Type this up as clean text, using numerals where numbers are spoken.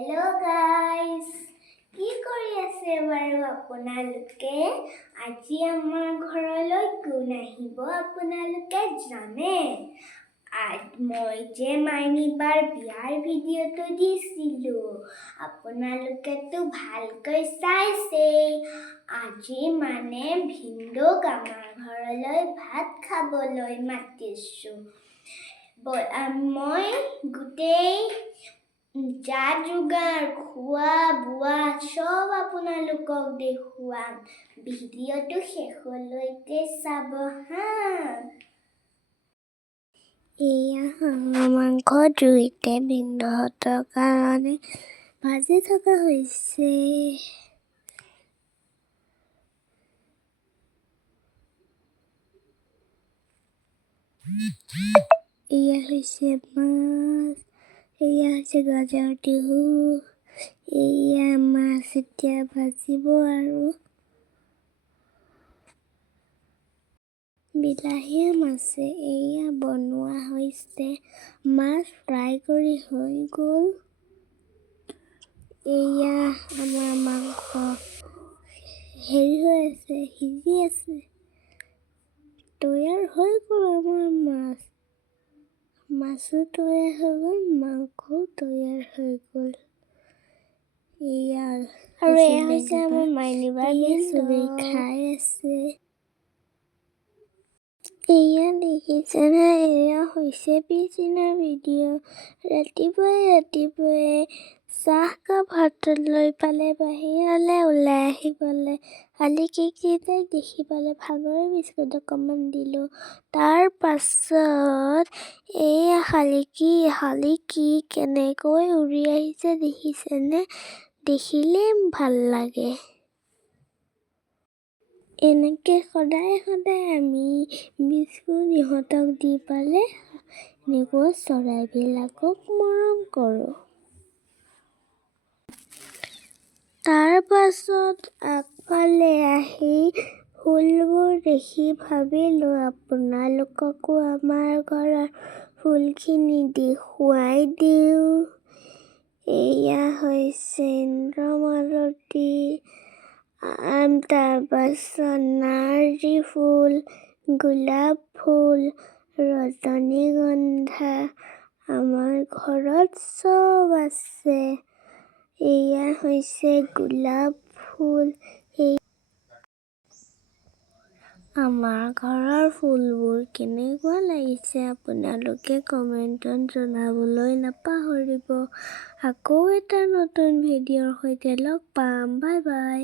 Hello' guys, কি কৰি আছে বাৰু আপোনালোকে? আজি আমাৰ ঘৰলৈ কোন আহিব আপোনালোকে জানে? মই যে মাইনীবাৰ বিয়াৰ ভিডিঅ'টো দিছিলোঁ, আপোনালোকেতো ভালকৈ চাইছেই। আজি মানে ভিনদেউক আমাৰ ঘৰলৈ ভাত খাবলৈ মাতিছোঁ। মই গোটেই যা যোগাৰ খোৱা বোৱা চব আপোনালোকক দেখুৱাম। ভিডিঅ'টো শেষলৈকে চাব হা। এয়া হাঁহৰ মাংস জুইতে ভিনদেউহঁতৰ কাৰণে ভাজি থকা হৈছে। এয়া হৈছে মাছ, এয়া হৈছে গাজৰ টিহু, এয়া মাছ এতিয়া ভাজিব আৰু বিলাহীয়ে মাছে এয়া বনোৱা হৈছে। মাছ ফ্ৰাই কৰি হৈ গ'ল। এয়া আমাৰ মাংস হেৰি হৈ আছে, সিজি আছে। তৈয়াৰ হৈ গ'ল আমাৰ মাছ। মাছো তৈয়াৰ হৈ গ'ল, মাংসও তৈয়াৰ হৈ গ'ল। এয়া আৰু এয়া হৈছে আমাৰ মাইনীবাৰ চবেই খাই আছে। এয়া দেখিছেনে? এয়া হৈছে পিছদিনাৰ ভিডিঅ'। ৰাতিপুৱাই চাহকাপ হাতত লৈ পালে বাহিৰলৈ ওলাই আহিবলৈ শালিকীকেইটাক দেখি পালে ভাগৰে বিস্কুট অকণমান দিলোঁ। তাৰ পাছত এয়া শালিকী কেনেকৈ উৰি আহিছে দেখিছেনে? দেখিলেই ভাল লাগে। এনেকৈ সদায় আমি বিস্কুট ইহঁতক দি পালে এনেকৈ চৰাইবিলাকক মৰম কৰোঁ। তাৰ পাছত আগফালে আহি ফুলবোৰ দেখি ভাবিলোঁ আপোনালোককো আমাৰ ঘৰৰ ফুলখিনি দেখুৱাই দিওঁ। এয়া হৈছে ইন্দ্ৰমালতী, তাৰ পাছত নাৰ্জী ফুল, গোলাপ ফুল, ৰজনীগন্ধা আমাৰ ঘৰত চব আছে। এয়া হৈছে গোলাপ ফুল। আমাৰ ঘৰৰ ফুলবোৰ কেনেকুৱা লাগিছে আপোনালোকে কমেণ্টত জনাবলৈ নাপাহৰিব। আকৌ এটা নতুন ভিডিঅ'ৰ সৈতে লগ পাম। Bye bye.